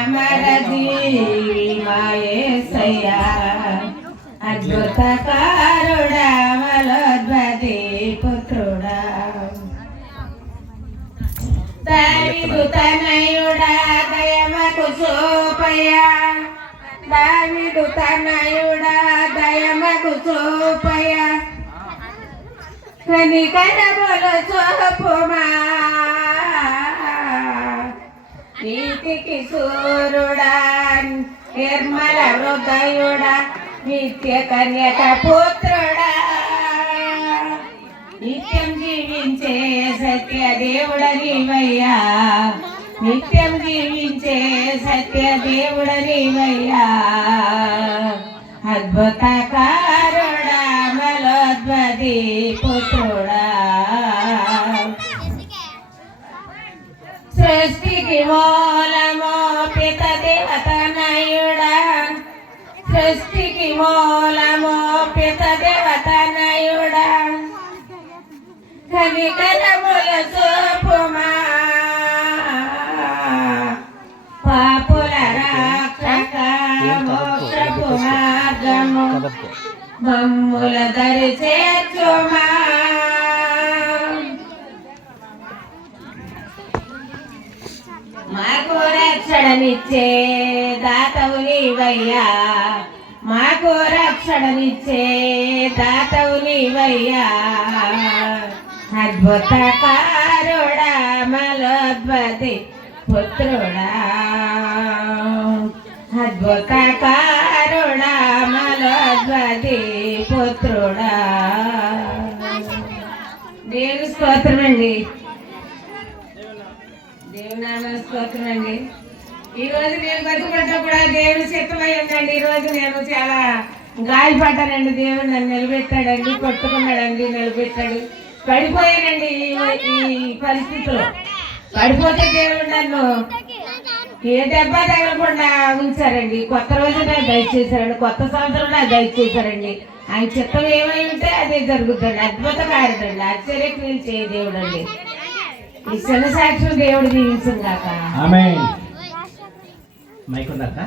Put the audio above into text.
అమర జీవి మాయేసయ్యా అద్భుతకారుడా మలోద్భతి పుత్రుడా దావీదు తనయుడా దయమకు చూపయ్యా దావీదు తనయుడా దయమకు చూపయ్యా కనికరములు చూపుమా నీతికి సూర్యుడా నిర్మల హృదయుడా నిత్య కన్యక పుత్రుడా నిత్యం జీవించే సత్య దేవుడనివయ్యా నిత్యం జీవించే సత్య దేవుడనివయ్యా అద్భుతకారుడా మలోద్భతి పుత్రుడా సృష్టికి మూలమో పిత దేవతనయుడా సృష్టికి మూలమో పిత దేవతనయుడా కనికరముల చూపుమా పాపుల రక్షక మోక్షపు మార్గము మమ్ముల దరి చేర్చుమా మాకు రక్షణనిచ్చే దాతవు నీవయ్యా మాకు రక్షణనిచ్చే దాతవు నీవయ్యా అద్భుతకారుడా మలోద్భతి పుత్రుడా అద్భుతకారుడా మలోద్భతి పుత్రుడా దేవుని స్తోత్రం అండి దేవునామ స్తోత్రం అండి. ఈరోజు నేను బతుకుంటా కూడా దేవుని చిత్తమై ఉందండి. ఈరోజు నేను చాలా గాయపడ్డానండి. దేవుడు నన్ను నిలబెట్టాడండి, కొట్టుకున్నాడండి, నిలబెట్టాడు. పడిపోయానండి ఈ పరిస్థితిలో. పడిపోతే దేవుడు నన్ను ఏ దెబ్బ తగలకుండా ఉంచారండి. కొత్త రోజు నాకు దయచేశారండి, కొత్త సంవత్సరం నాకు దయచేశారండి. ఆయన చిత్తం ఏమై ఉంటే అదే జరుగుతుంది. అద్భుతకారుడండి, ఆశ్చర్యక్రియలు చేయ దేవుడు అండి. ఈ చిన్న సాక్షులు దేవుడు దీవించును గాక. ఆమేన్. మైక్ ఉందా?